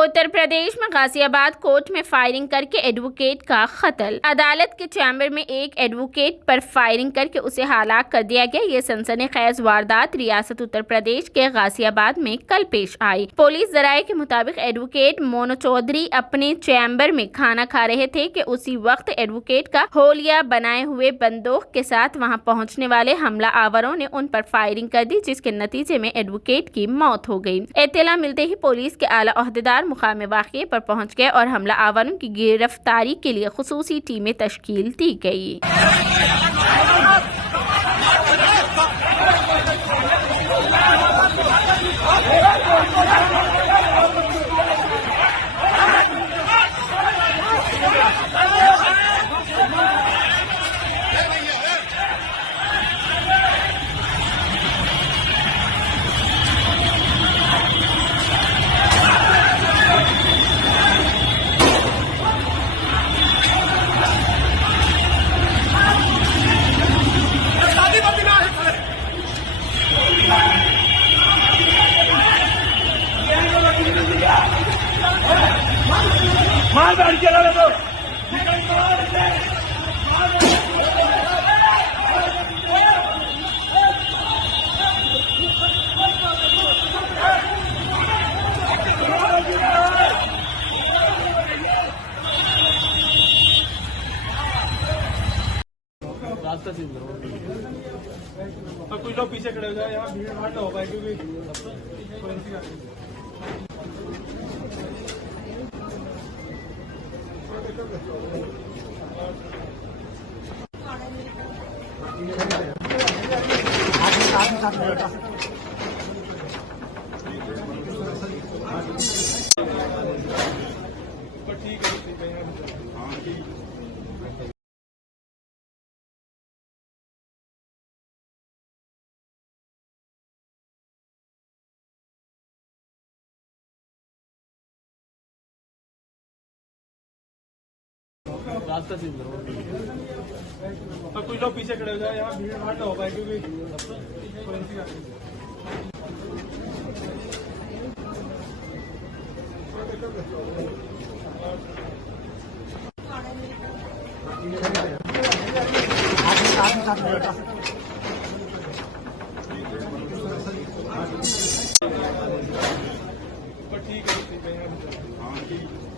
उत्तर प्रदेश में गाजियाबाद कोर्ट में फायरिंग करके एडवोकेट का कत्ल। अदालत के चैम्बर में एक एडवोकेट पर फायरिंग करके उसे हलाक कर दिया गया। ये सनसनीखेज वारदात रियासत उत्तर प्रदेश के गाजियाबाद में कल पेश आई। पुलिस जराये के मुताबिक एडवोकेट मोनू चौधरी अपने चैम्बर में खाना खा रहे थे कि उसी वक्त एडवोकेट का होलिया बनाए हुए बंदूक के साथ वहां पहुंचने वाले हमला आवरों ने उन पर फायरिंग कर दी, जिसके नतीजे में एडवोकेट की मौत हो गई। इत्तला मिलते ही पुलिस के आला ओहदेदार मुकाम वाक़े पर पहुंच गए और हमला आवरों की गिरफ्तारी के लिए खुसूसी टीमें तश्कील दी गई। मार बैठ के लड़े तो रास्ता चेंज करो। तो कुछ लोग पीछे खड़े हो जाए, यहाँ भीड़ भाड़ ना हो पाए क्योंकि ठीक है। रास्ता चेंज करो। तो कुछ लोग पीछे खड़े हो जाए, यहाँ भीड़ भाड़ ना हो पाए क्योंकि ठीक है।